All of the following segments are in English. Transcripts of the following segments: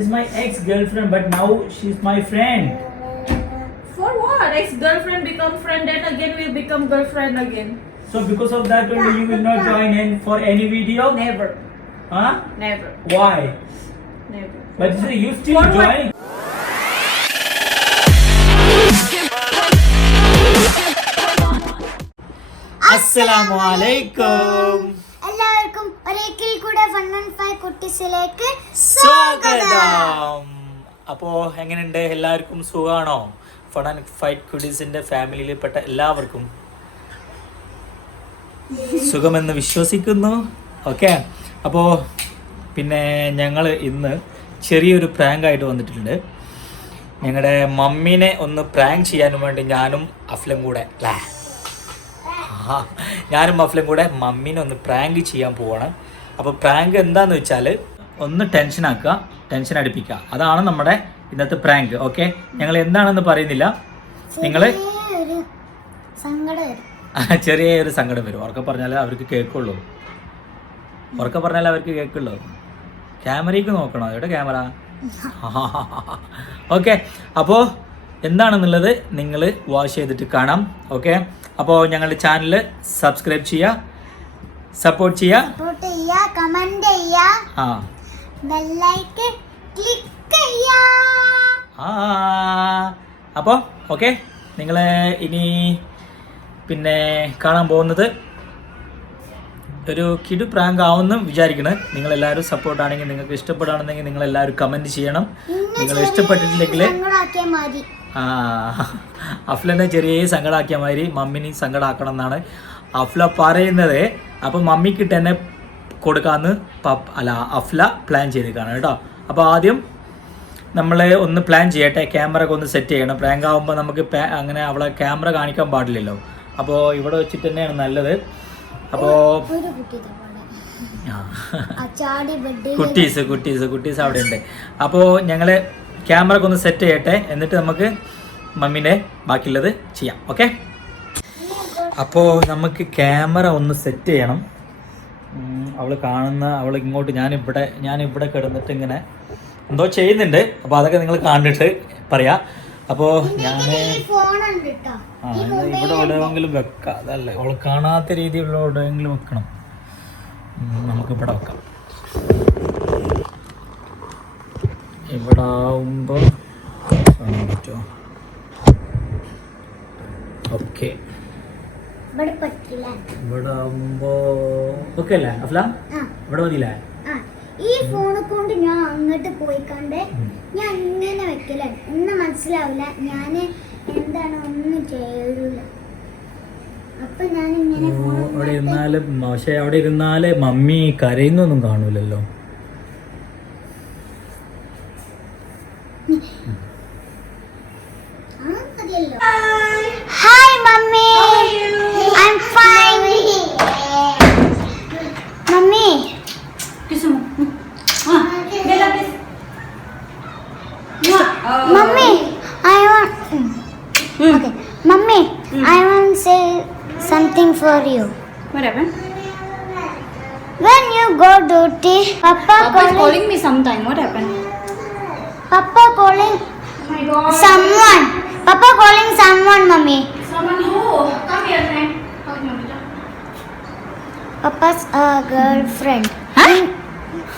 Is my ex-girlfriend, but now she's my friend. For what? Ex-girlfriend become friend, then again will become girlfriend again. So because of that only you will not join in for any video? Never. Huh? Never. Why? Never. But you still For what? join. Assalamu alaikum. എല്ലാവർക്കും ഒരിക്കൽ കൂടെ fun and five കുട്ടീസിലേക്ക് സ്വാഗതം. അപ്പോൾ എങ്ങനെയുണ്ട്? എല്ലാവർക്കും സുഖമാണോ? Fun and fight കുട്ടീസിന്റെ ഫാമിലിയിൽപ്പെട്ട എല്ലാവർക്കും സുഖമെന്ന് വിശ്വസിക്കുന്നു. ഓക്കെ, അപ്പോൾ പിന്നെ ഞങ്ങൾ ഇന്ന് ചെറിയൊരു പ്രാങ്ക് ആയിട്ട് വന്നിട്ടുണ്ട്. ഞങ്ങളുടെ മമ്മീനെ ഒന്ന് പ്രാങ്ക് ചെയ്യാനും വേണ്ടി ഞാനും അഫ്ലും കൂടെ മമ്മീനെ ഒന്ന് പ്രാങ്ക് ചെയ്യാൻ പോവാണ്. അപ്പോൾ പ്രാങ്ക് എന്താന്ന് വെച്ചാൽ ഒന്ന് ടെൻഷൻ അടുപ്പിക്കുക. അതാണ് നമ്മുടെ ഇന്നത്തെ പ്രാങ്ക്. ഓക്കെ, ഞങ്ങൾ എന്താണെന്ന് പറയുന്നില്ല. നിങ്ങൾ ചെറിയൊരു സങ്കടം വരും. ഉറക്കെ പറഞ്ഞാലേ അവർക്ക് കേൾക്കുള്ളൂ. ക്യാമറയ്ക്ക് നോക്കണോ? എവിടെ ക്യാമറ? ഓക്കെ, അപ്പോൾ എന്താണെന്നുള്ളത് നിങ്ങൾ വാച്ച് ചെയ്തിട്ട് കാണാം. ഓക്കെ, അപ്പോൾ ഞങ്ങളുടെ ചാനൽ സബ്സ്ക്രൈബ് ചെയ്യുക, സപ്പോർട്ട് ചെയ്യുക, കമന്റ് ചെയ്യുക, ബെൽ ഐക്കൺ ക്ലിക്ക് ചെയ്യുക. അപ്പോൾ ഓക്കെ, നിങ്ങൾ ഇനി പിന്നെ കാണാൻ പോകുന്നത് ഒരു കിടു പ്രാങ്ക് ആവുമെന്ന് വിചാരിക്കണം. നിങ്ങളെല്ലാവരും സപ്പോർട്ടാണെങ്കിൽ, നിങ്ങൾക്ക് ഇഷ്ടപ്പെടുകയാണെന്നെങ്കിൽ നിങ്ങളെല്ലാവരും കമൻറ്റ് ചെയ്യണം. നിങ്ങൾ ഇഷ്ടപ്പെട്ടിട്ടില്ലെങ്കിൽ അഫ്ലനെ ചെറിയ സങ്കടമാക്കിയ മാതിരി മമ്മിനെ സങ്കടമാക്കണം എന്നാണ് അഫ്ല പറയുന്നത്. അപ്പം മമ്മിക്ക് തന്നെ കൊടുക്കാമെന്ന് അഫ്ല പ്ലാൻ ചെയ്തേക്കാണ് കേട്ടോ. അപ്പോൾ ആദ്യം നമ്മൾ ഒന്ന് പ്ലാൻ ചെയ്യട്ടെ. ക്യാമറ ഒക്കെ ഒന്ന് സെറ്റ് ചെയ്യണം. പ്രാങ്ക് ആകുമ്പോൾ നമുക്ക് അങ്ങനെ അവളെ ക്യാമറ കാണിക്കാൻ പാടില്ലല്ലോ. അപ്പോൾ ഇവിടെ വെച്ചിട്ട് തന്നെയാണ് നല്ലത്. അപ്പോൾ കുട്ടീസ് അവിടെ ഉണ്ട്. അപ്പോൾ ഞങ്ങൾ ക്യാമറ ഒക്കെ ഒന്ന് സെറ്റ് ചെയ്യട്ടെ, എന്നിട്ട് നമുക്ക് മമ്മീനെ ബാക്കിയുള്ളത് ചെയ്യാം. ഓക്കെ, അപ്പോൾ നമുക്ക് ക്യാമറ ഒന്ന് സെറ്റ് ചെയ്യണം. അവൾ ഇങ്ങോട്ട് ഞാനിവിടെ കിടന്നിട്ട് ഇങ്ങനെ എന്തോ ചെയ്യുന്നുണ്ട്. അപ്പോൾ അതൊക്കെ നിങ്ങൾ കണ്ടിട്ട് പറയാം. അപ്പോൾ ഞാൻ ഇവിടെ എവിടെയെങ്കിലും വെക്കാം. അതല്ലേ, അവൾ കാണാത്ത രീതിയിലുള്ള എവിടെയെങ്കിലും വെക്കണം. നമുക്കിവിടെ വെക്കാം. ഇവിടെ ആവുമ്പോൾ കാണാൻ പറ്റുമോ? ഓക്കെ, ഇവിടെ ആവുമ്പോ ഓക്കെ അല്ലേ അഫ്ല? ഇവിടെ മതിയില്ലേ? ഈ ഫോണെ കൊണ്ട് ഞാൻ അങ്ങോട്ട് പോയി കണ്ട് ഞാൻ ഇങ്ങനെ വെക്കലേ ഒന്നും മനസ്സിലാവില്ല. ഞാൻ എന്താണ് ഒന്നും ചെയ്യൂല. അപ്പൊ ഞാൻ ഇങ്ങനെ അവിടെ ഇരുന്നാല്, പക്ഷെ അവിടെ ഇരുന്നാല് മമ്മി കരയുന്നൊന്നും കാണൂലല്ലോ. Hi mummy, I am fine. Mummy Mummy, I want. Okay, Mummy, I want to say something for you. What happened? When you go duty, Papa calling me sometime. What happened? Papa calling Oh my God. someone. Papa calling someone, Mummy. Someone who? Come here, friend. Come here. Papa's girlfriend. Huh?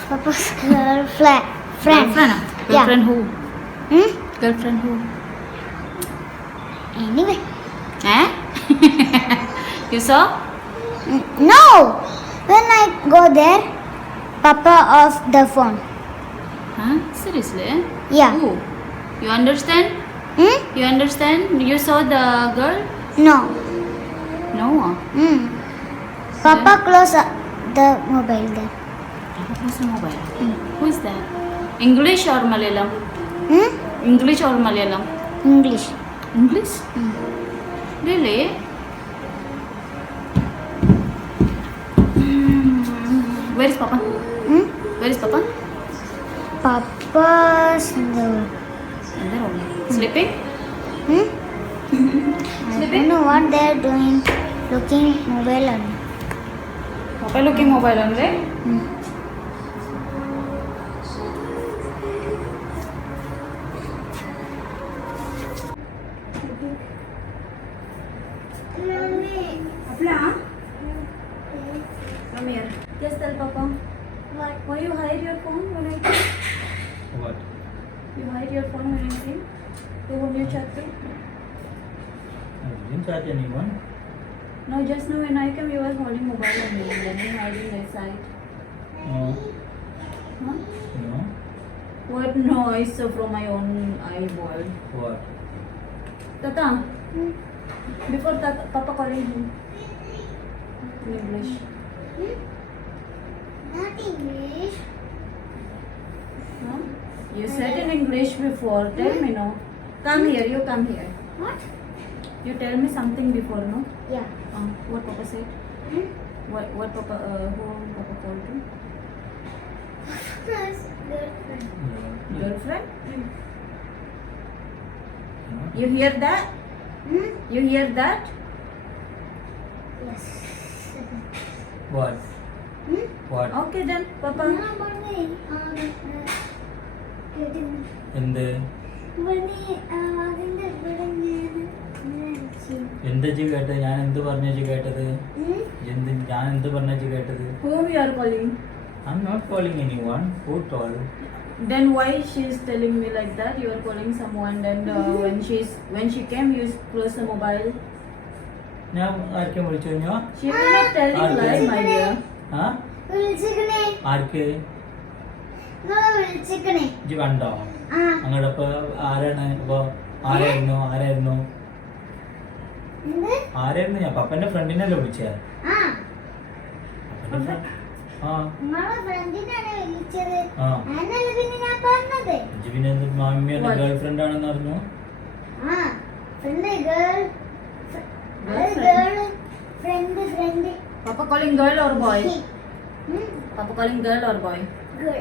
Papa's girlfriend. Girlfriend? Girlfriend who? Hmm? Girlfriend who? Anyway. Eh? You saw? No. When I go there, Papa off the phone. Huh? Seriously? Yeah. Who? You understand? Hmm? You understand? You saw the girl? No. No. Hmm. Papa close the mobile there. Who's the mobile? Who is that? English or Malayalam? Hmm? English or Malayalam? English. English? Really? Where is Papa? Hmm? Where is Papa? Papa's in the There only. Sleeping? Hmm? I don't know what they're doing. Looking mobile on. Papa looking mobile only? You hide your phone when you think? Whom you chat to? I didn't chat anyone. No, just now when I came, you was holding mobile on me, and then you hiding that side. No. Huh? No. What noise from my own eyeball? What? Tata, before Tata, Papa calling him in English. Not English. Huh? You said in English before. Tell me no. Come here. You come here. What? You tell me something before, no? Yeah. What Papa said? What Papa? Who Papa called you? That's girlfriend. Girlfriend? No. You hear that? You hear that? Yes. What? What? Okay then, Papa. ഞാൻ പറഞ്ഞേ കേട്ടിരുന്നു എന്ത് അതിന്റെ ഇവിടെ എന്താ G കേട്ടത്? ഞാൻ എന്ത് പറഞ്ഞ ജി കേട്ടത്? ഞാൻ എന്ത് പറഞ്ഞ ജി കേട്ടത്? Whom you are calling? I'm not calling anyone. Who told? Then why she is telling me like that? You are calling someone. Then when she came, you close the mobile. ഞാൻ ആർക്കെ വിളിച്ചു കഴിഞ്ഞോ? She will not telling lie, my dear. ആ? വിളിച്ചിക്കണേ ആർക്ക്? നിങ്ങളെ വിളിച്ചിക്കണേ G കണ്ടോ? ആ അങ്ങടെ ഇപ്പൊ ആരാണ്? ഇപ്പൊ ആരായിരുന്നു? എന്ത് ഞാൻ പപ്പന്റെ ഫ്രണ്ടിനല്ലേ വിളിച്ചത്? ആ പപ്പന്റെ friend. ആ നിങ്ങളെ ഫ്രണ്ടിനാണ് വിളിച്ചത് ആ അതിനല്ല പിന്നെ ഞാൻ പറഞ്ഞത് ജി പിന്നെ എന്ത് മാമിയുടെ What? ഗേൾ ഫ്രണ്ട് ആണെന്ന് അറിഞ്ഞു? ആ friend girlfriend Papa calling girl or boy? Papa calling girl or boy? Girl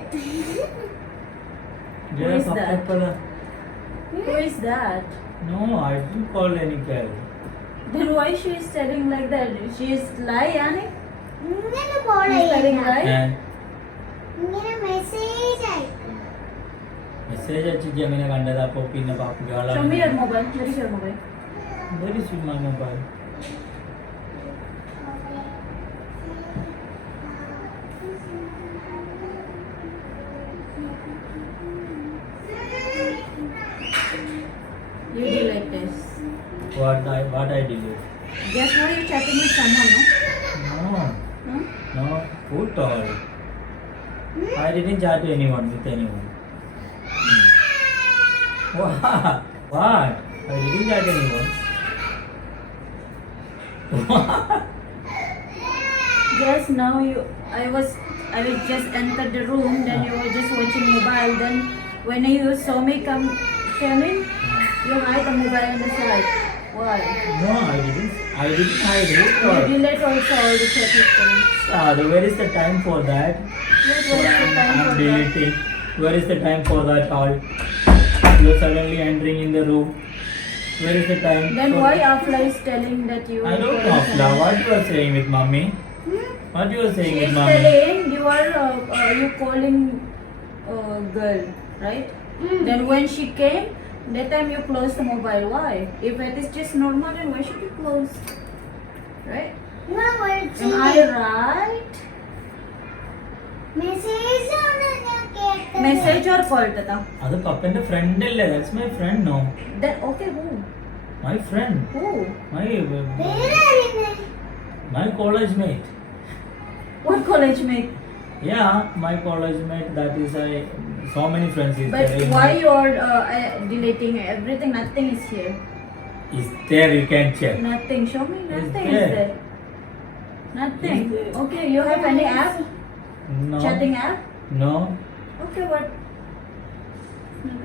Who is that? Papa, Who is that? no, I didn't call any girl. Then why she is telling like that? She is lie, Annie? ഇങ്ങനെ call She is telling lie? ഇങ്ങനെ message അയക്കും message അയച്ചു എങ്ങനെ കണ്ടത്? അപ്പൊ പിന്നെ പാപ്പ Show me your mobile. Where is your mobile? Very sweet my mobile. You delete this. What I did? Just now you chatting with someone, no? No, Huh? no. Who told? I didn't chat to anyone with anyone. What? What? I didn't chat to anyone. Just now I was just entered the room. Then you were just watching mobile. Then when you saw me come in, you hide the mobile on the side. Why? No, I didn't hide it. You delete also all the chat history. Where is the time for that? What was the time I'm for that? deleting. Where is the time for that all? You're suddenly entering in the room. Where is the time? Then for why that? Afla is telling that you? I don't know, Afla. What you are saying with mommy? What you are saying She with is mommy? telling you are you calling girl, right? Then when she came, that time you closed the mobile. Why? If it is just normal, then why should you close? Right? നിങ്ങളെ Am I വിളിച്ചില്ലേ right? Message ആണ് ഞാൻ കേട്ടത് Message or call, Tata? അത് പപ്പന്റെ front അല്ലേ? That's my friend, no? Then okay, who? My friend. Who? പേരറിയുന്നേ My college mate. What college mate? Yeah, my college mate. That is so many friends is But there. why you are deleting everything? Nothing is here. Is there? You can check. Nothing. Show me. Nothing there. is there. Nothing. Is there? Okay. You have any app? No. Chatting app? No. Okay, what?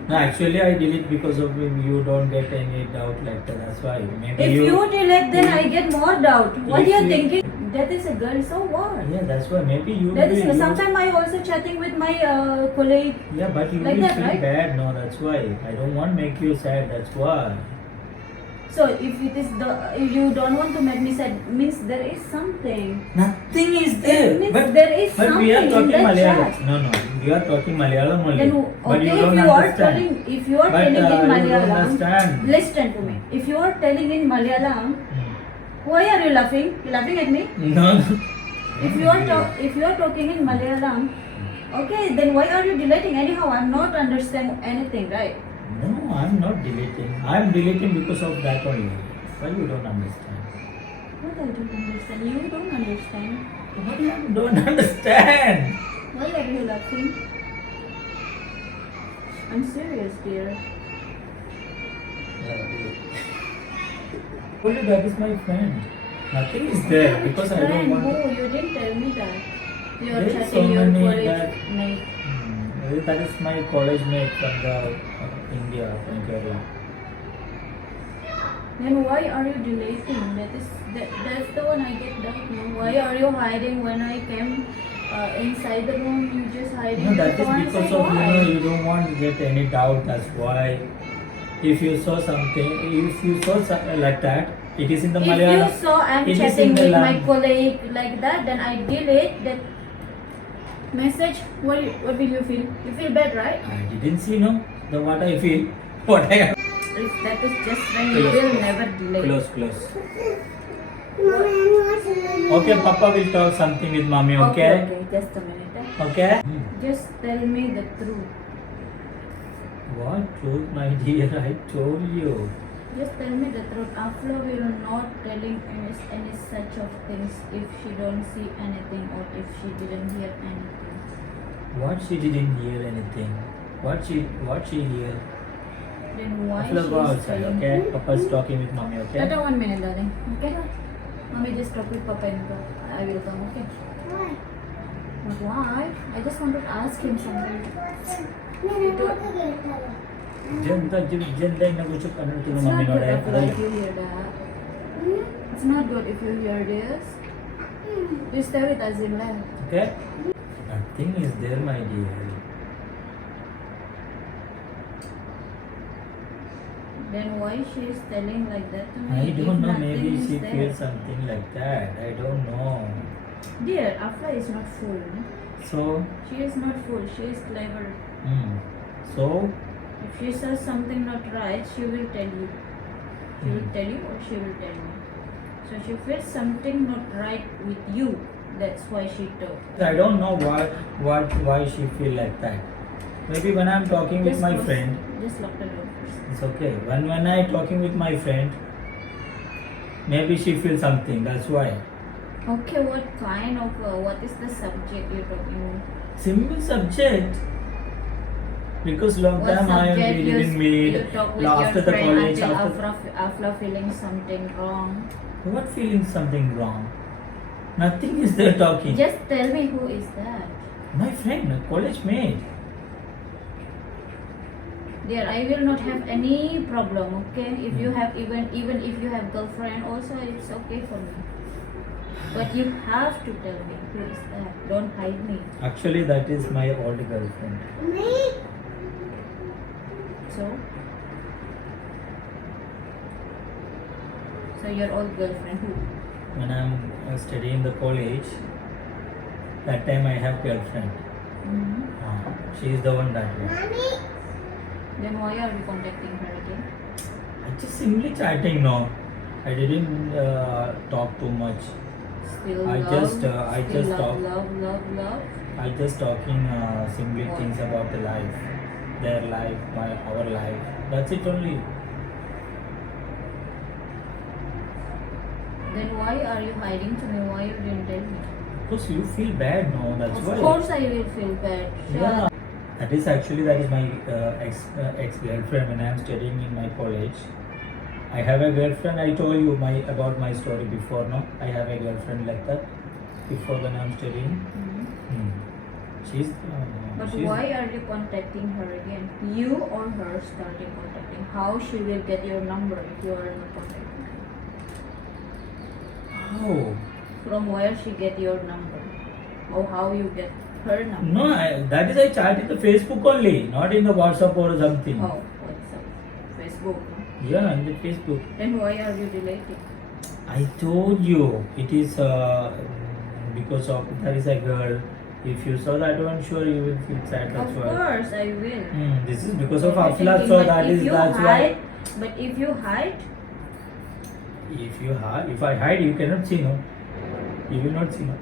No, actually I delete because of you don't get any doubt like that. That's why. Maybe If you delete, then I get more doubt. What If are you you- thinking? That is a girl, so what? Yeah, that's why. Maybe you. That is will- sometimes I also chatting with my colleague. Yeah, but you like will that, feel right? bad. No, that's why. I don't want to make you sad. That's why. So if it is if you don't want to make me sad, means there is something. Nothing is there. It means But, there is but we are something in talking that Malayalam. chat. No, we are talking Malayalam only. Then but okay, you don't if you are understand. telling, if you are But, telling in you don't Malayalam, understand. listen to me. If you are telling in Malayalam, why are you laughing? You laughing at me? No. If you are talking in Malayalam, Okay, then why are you deleting? Anyhow, I'm not understand anything, right? No, I'm not deleting. I'm deleting because of that only. Why you don't understand? What I don't understand? You don't understand. What do you don't understand? Why are you laughing? I'm serious, dear. Only that is my friend. Nothing is there because I don't Friend, want. who? You didn't tell me that. You are There is chatting so your many college that- mate. That is my college mate from the India, from Kerala. Then why are you deleting? That's the one I get doubt. No? Why are you hiding when I came inside the room? You just hiding. No, that your is phone. because So of why? you don't want to get any doubt. That's why. If you saw something, if you saw something like that, it is in the If Malayalam. you saw I'm it is chatting in the with my lang- colleague like that, then I delete that message. What will you feel? You feel bad, right? I didn't see no. The what I feel, what I have. If that is just friend, you will never delete. Close. Mommy, I'm watching. Okay, Papa will talk something with mommy. Okay. Okay, just a minute. Okay. Just tell me the truth. What truth, my dear? I told you. Just tell me the truth. Afla will not telling any such of things if she don't see anything or if she didn't hear anything. What she didn't hear anything. What she hear? Then why Afla, she go is outside. telling? Okay. Papa's talking with mommy. Okay. Tata, 1 minute, darling. Okay. Mommy just talk with Papa and go. I will come. Okay. Why? But why? I just wanted to ask him something. Janda inna kuchu kannadu It's mommy not good node. Afla, if you hear that. It's not good if you hear this. You stay with us in life. Okay. Nothing is there, my dear. Then why she is telling like that to me? I if don't know. nothing Maybe is she there? feels something like that. I don't know. Dear, Afla is not fool. So. She is not fool. She is clever. So. If she says something not right, she will tell you. She will tell you or she will tell me. So she feels something not right with you. That's why she talk. I don't know why she feel like that. Maybe when I'm talking with Just my close- friend, Just lock the door first. it's okay. When I talking with my friend, maybe she feels something. That's why. Okay, what kind of, what is the subject you're talking about? Simple subject. Because long What time I subject we you, didn't meet. you talk with After your the friend college, until after Afla feeling something wrong? what feeling something wrong? Nothing is there talking. Just tell me who is that? My friend, my college mate. Dear, I will not have any problem, okay? If you have even if you have girlfriend also, it's okay for me. But you have to tell me who is that. Don't hide me. Actually, that is my old girlfriend. Me? So your old girlfriend who? When I'm studying the college, that time I have girlfriend. She is the one that way. Mommy? Then why are you contacting her again? I just simply chatting, no. I didn't talk too much. Still I love, just, still talk. love. I just talking simply things about the life, their life, our life. That's it only. Then why are you hiding to me? Why you didn't tell me? Because you feel bad, no. That's Of why. course I will feel bad. Sure. Yeah. That is my ex girlfriend when I am studying in my college. I have a girlfriend. I told you about my story before, no? I have a girlfriend like that before when I am studying. Mhm. She's. But she's why are you contacting her again? You or her starting contacting? How she will get your number if you are not contacting her? How? From where she get your number? Or how you get her number? No, that is I chat in the Facebook only, not in the WhatsApp or something. Oh, what's up? Facebook. No? Yeah, in the Facebook. Then why are you deleting? I told you it is because of there is a girl. If you saw that one, sure you will feel sad. That's Of why. course I will. This is because of Everything, Afla, so but that if is you that's hide, why. But if you hide, If I hide, you cannot see, no. You will not see, no.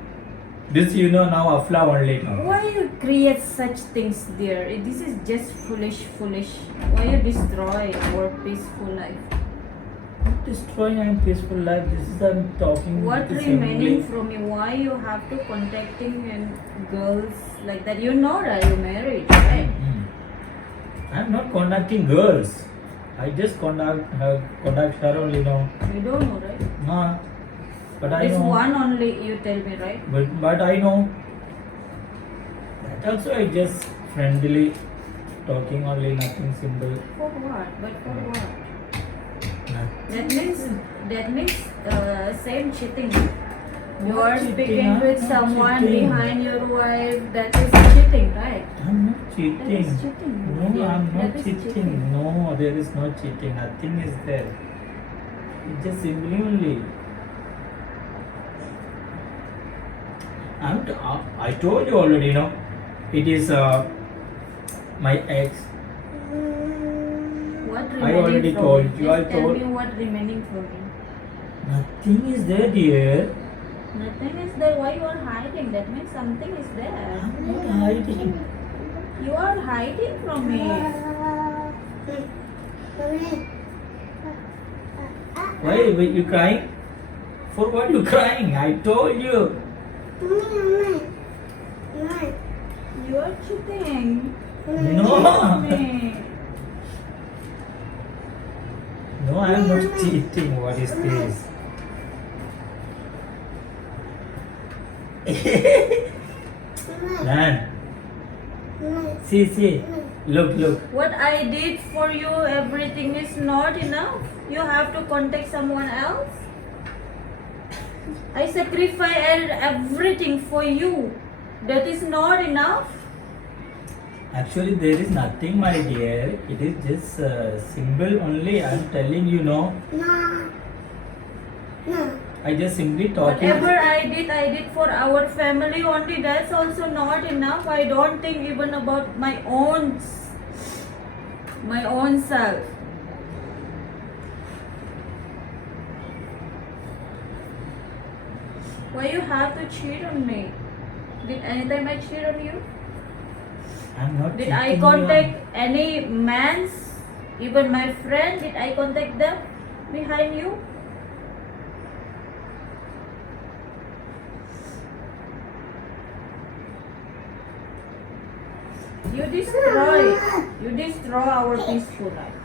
This you know now Afla only know. Why you create such things there? This is just foolish. Why you destroy our peaceful life? Destroying and peaceful life. This is I'm talking. What this remaining only. from you? Why you have to contacting and girls like that? You know that you married, right? I'm not contacting girls. I just contact her only now. You don't know, right? Nah. But I This know. one only you tell me, right? But I know. That also I just friendly talking only, nothing simple. For what? But for what? Nah. That means same cheating. You What are cheating? speaking I'm with not someone cheating. behind your wife. That is cheating, right? I'm not That cheating. is cheating. No, Yeah, I'm not that is cheating. No, there is no cheating. Nothing is there. It's just simply only. I told you already, no? It is my ex. What I remaining already from told me? you, Just I tell told- me what remaining from me. Nothing is there, dear. Nothing is there. Why you are hiding? That means something is there. I'm not hiding. You are hiding from me. Why were you crying? For what you crying? I told you. You are cheating. No. Me. No, I am not cheating. What is this? Man, see. Look. What I did for you, everything is not enough. You have to contact someone else. I sacrificed everything for you. That is not enough. Actually, there is nothing, my dear. It is just symbol only. I am telling you, no. I just simply talking. Whatever I did for our family only. That's also not enough. I don't think even about my own self. Why you have to cheat on me? Did anytime I cheat on you? I'm not Did cheating I you. contact any man's, even my friend? Did I contact them behind you? You destroy our peaceful life.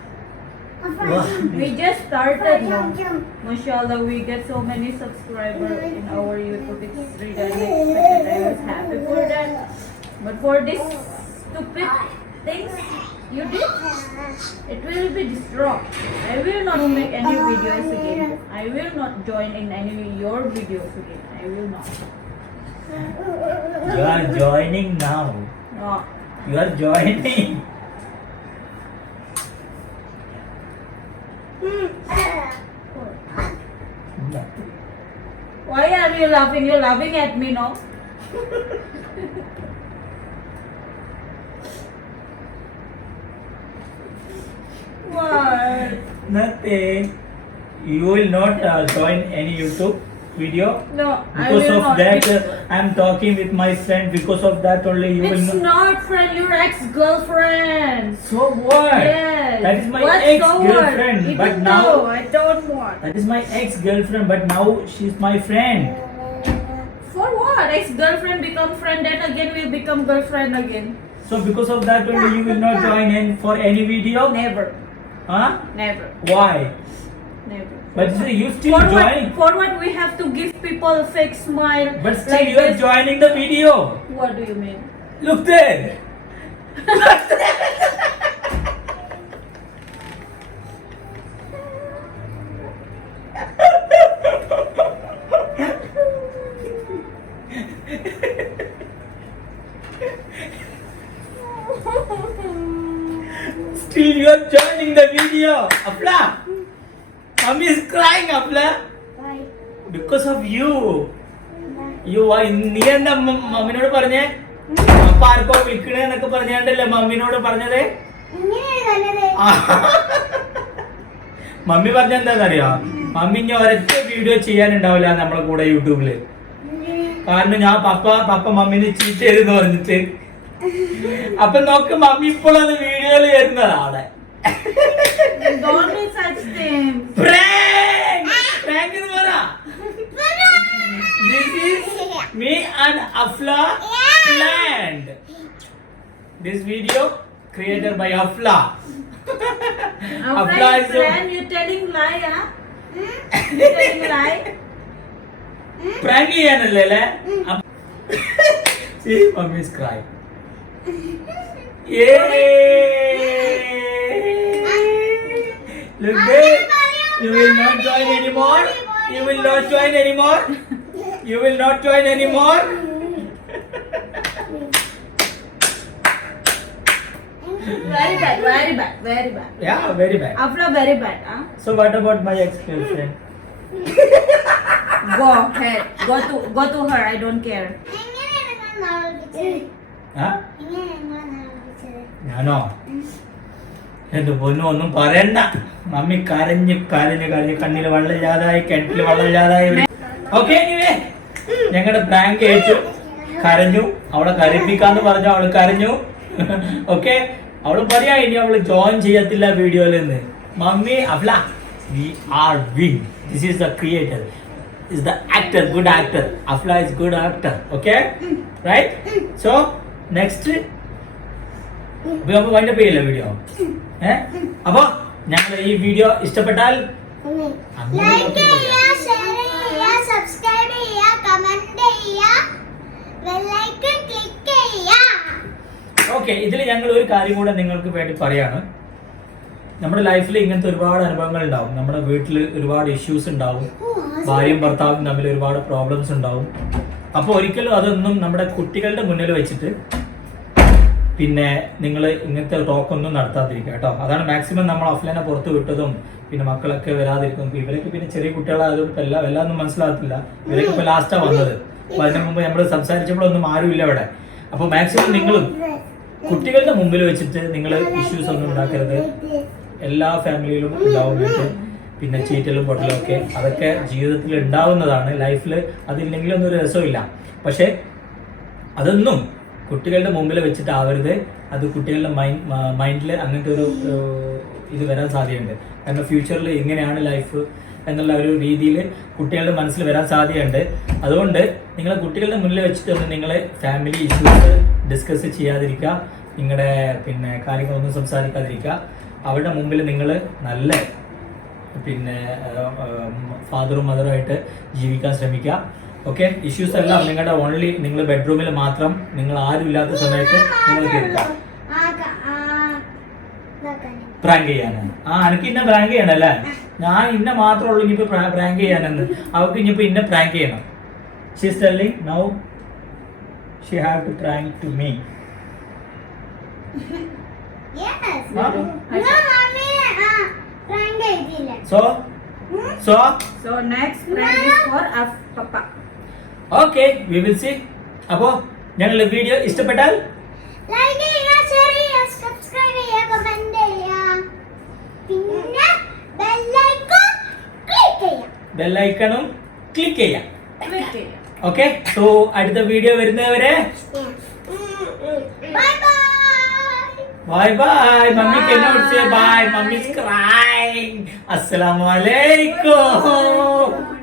We just started now. Mashallah, we get so many subscribers in our YouTube. It's really unexpected. I was happy for that. But for this stupid things you did, it will be destroyed. I will not make any videos again. I will not join in any your videos again. I will not. You are joining now. No. You are joining. Why are you laughing? You're laughing at me, no? What? Nothing. You will not join any YouTube video. No, I Because will of not. that, I am talking with my friend. Because of that only, you It's will not. not friend, your ex-girlfriend. So what? Yes. That is my What ex-girlfriend. so what? But Even now, though I don't want. that is my ex-girlfriend. But now she's my friend. For what? Ex-girlfriend become friend, then again will become girlfriend again. So because of that only, you will not join in for any video. Never. Huh? Never. Why? Never. But you still join. For what we have to give people a fake smile? But still like you are this? joining the video. What do you mean? Look there. Still you are joining the video. Afla. Mommy is crying, Afla. Because of you. You are നീ എന്താ മമ്മിനോട് പറഞ്ഞേ അപ്പ ആർക്കോ വിളിക്കണേന്നൊക്കെ പറഞ്ഞാണ്ടല്ലേ മമ്മിനോട് പറഞ്ഞത് mummy പറഞ്ഞ എന്താന്നറിയോ mummy ഇനി ഒരൊറ്റ വീഡിയോ ചെയ്യാനുണ്ടാവില്ല നമ്മളെ കൂടെ യൂട്യൂബില് കാരണം ഞാൻ പപ്പ മമ്മീനെ ചീറ്റ് ചെയ്തെന്ന് പറഞ്ഞിട്ട്. അപ്പൊ നോക്ക് മമ്മി ഇപ്പോൾ അത് വീഡിയോയിൽ വരുന്നതാണ്. Don't do such things. Prank എന്ന് പറ. This is me and Afla planned. This video created by Afla. Afla is plan. You telling lie, huh? You telling lie? Prank ചെയ്യാനല്ലേ അല്ലേ? See, mommy is crying. Yay! Look there. You will not join anymore. You will not join anymore. You will not join anymore. Very bad, very bad, very bad. Yeah, very bad. Afla very bad, huh? So what about my ex-girlfriend? Go ahead. Go to her. I don't care. എങ്ങനെയാണ് നിങ്ങൾ നാളെ വിളിച്ചത്? Huh? എങ്ങനെയാണ് നിങ്ങൾ നാളെ വിളിച്ചത്? ഞാനോ? എന്റെ പൊന്നു ഒന്നും പറയണ്ട. മമ്മി കരഞ്ഞ് കണ്ണിൽ വെള്ളമില്ലാതായി, കിണറ്റിൽ വെള്ളമില്ലാതായി. ഓക്കെ, ഞങ്ങളുടെ പ്രാങ്ക് ഏറ്റു. കരഞ്ഞു. അവളെ കരയിപ്പിക്കാന്ന് പറഞ്ഞു, അവള് കരഞ്ഞു. ഓക്കെ, അവള് പറയാ ഇനി അവള് ജോയിൻ ചെയ്യത്തില്ല വീഡിയോയിൽ നിന്ന്. Mummy Afla, we are win. This is the creator. Is the actor, good actor. Afla is good actor. Okay, right? So next നമുക്ക് വൈൻഡ് അപ്പ് ചെയ്യില്ല വീഡിയോ. അപ്പൊ ഞങ്ങൾ ഈ വീഡിയോ ഇഷ്ടപ്പെട്ടാൽ ലൈക്ക് ചെയ്യുക, ഷെയർ ചെയ്യുക, സബ്സ്ക്രൈബ് ചെയ്യുക, കമന്റ് ചെയ്യുക, ബെൽ ഐക്കൺ ക്ലിക്ക് ചെയ്യുക. ഓക്കെ, ഇതിൽ ഞങ്ങൾ ഒരു കാര്യം കൂടെ നിങ്ങൾക്ക് വേണ്ടി പറയാണ്. നമ്മുടെ ലൈഫിൽ ഇങ്ങനത്തെ ഒരുപാട് അനുഭവങ്ങൾ ഉണ്ടാവും. നമ്മുടെ വീട്ടിൽ ഒരുപാട് ഇഷ്യൂസ് ഉണ്ടാവും. ഭാര്യയും ഭർത്താവും തമ്മിൽ ഒരുപാട് പ്രോബ്ലംസ് ഉണ്ടാവും. അപ്പോൾ ഒരിക്കലും അതൊന്നും നമ്മുടെ കുട്ടികളുടെ മുന്നിൽ വെച്ചിട്ട് പിന്നെ നിങ്ങൾ ഇങ്ങനത്തെ ടോക്കൊന്നും നടത്താതിരിക്കുക കേട്ടോ. അതാണ് മാക്സിമം നമ്മൾ അഫ്ലേനെ പുറത്ത് വിട്ടതും പിന്നെ മക്കളൊക്കെ വരാതിരിക്കും. ഇവരൊക്കെ പിന്നെ ചെറിയ കുട്ടികളായതുകൊണ്ട് എല്ലാം ഒന്നും മനസ്സിലാകത്തില്ല. ഇവരൊക്കെ ഇപ്പൊ ലാസ്റ്റാ വന്നത്. അപ്പൊ അതിന് മുമ്പ് നമ്മൾ സംസാരിച്ചപ്പോഴൊന്നും ആരുമില്ല ഇവിടെ. അപ്പൊ മാക്സിമം നിങ്ങളും കുട്ടികളുടെ മുമ്പിൽ വെച്ചിട്ട് നിങ്ങൾ ഇഷ്യൂസ് ഒന്നും ഉണ്ടാക്കരുത്. എല്ലാ ഫാമിലിയിലും ഉണ്ടാവുന്നുണ്ട്. പിന്നെ ചീറ്റലും പൊട്ടലും ഒക്കെ അതൊക്കെ ജീവിതത്തിൽ ഉണ്ടാവുന്നതാണ്. ലൈഫിൽ അതില്ലെങ്കിലൊന്നും ഒരു രസമില്ല. പക്ഷെ അതൊന്നും കുട്ടികളുടെ മുമ്പിൽ വെച്ചിട്ട് ആവരുത്. അത് കുട്ടികളുടെ മൈൻഡിൽ അങ്ങനത്തെ ഒരു ഇത് വരാൻ സാധ്യതയുണ്ട്. കാരണം ഫ്യൂച്ചറിൽ ഇങ്ങനെയാണ് ലൈഫ് എന്നുള്ള ഒരു രീതിയിൽ കുട്ടികളുടെ മനസ്സിൽ വരാൻ സാധ്യതയുണ്ട്. അതുകൊണ്ട് നിങ്ങൾ കുട്ടികളുടെ മുന്നിൽ വെച്ചിട്ടൊന്നും നിങ്ങളെ ഫാമിലി ഇഷ്യൂസ് ഡിസ്കസ് ചെയ്യാതിരിക്കുക. നിങ്ങളുടെ പിന്നെ കാര്യങ്ങളൊന്നും സംസാരിക്കാതിരിക്കുക. അവരുടെ മുമ്പിൽ നിങ്ങൾ നല്ല പിന്നെ ഫാദറും മദറുമായിട്ട് ജീവിക്കാൻ ശ്രമിക്കുക. ഓക്കെ, ഇഷ്യൂസ് എല്ലാം നിങ്ങളുടെ ഓൺലി നിങ്ങൾ ബെഡ്റൂമിൽ മാത്രം, നിങ്ങൾ ആരും ഇല്ലാത്ത സമയത്ത് നിങ്ങൾ തീർക്കാം. പ്രാങ്ക് ചെയ്യാനാണ്. എനിക്ക് ഇന്ന പ്രാങ്ക് ചെയ്യണല്ലേ? ഞാൻ ഇന്ന മാത്രമേ ഉള്ളൂ ഇനിയിപ്പോ പ്രാങ്ക് ചെയ്യാനെന്ന്. അവർക്ക് ഇനിയിപ്പോ ഇന്ന പ്രാങ്ക് ചെയ്യണം. She is telling now she have to prank to me. Yes. No, mommy, prank ചെയ്തില്ല. So next prank is for Papa. Okay, we will see. അപ്പോൾ ഞങ്ങളുടെ വീഡിയോ ഇഷ്ടപ്പെട്ടാൽ ലൈക്ക് ചെയ്യുക, ഷെയർ ചെയ്യുക, സബ്സ്ക്രൈബ് ചെയ്യുക, കമന്റ് ചെയ്യുക, പിന്നെ ബെൽ ഐക്കണും ക്ലിക്ക് ചെയ്യുക. ഓക്കെ, സോ അടുത്ത വീഡിയോ വരുന്നവരെ bye bye. Bye bye. Mummy cannot say bye. Mummy's crying. Assalamu alaikum.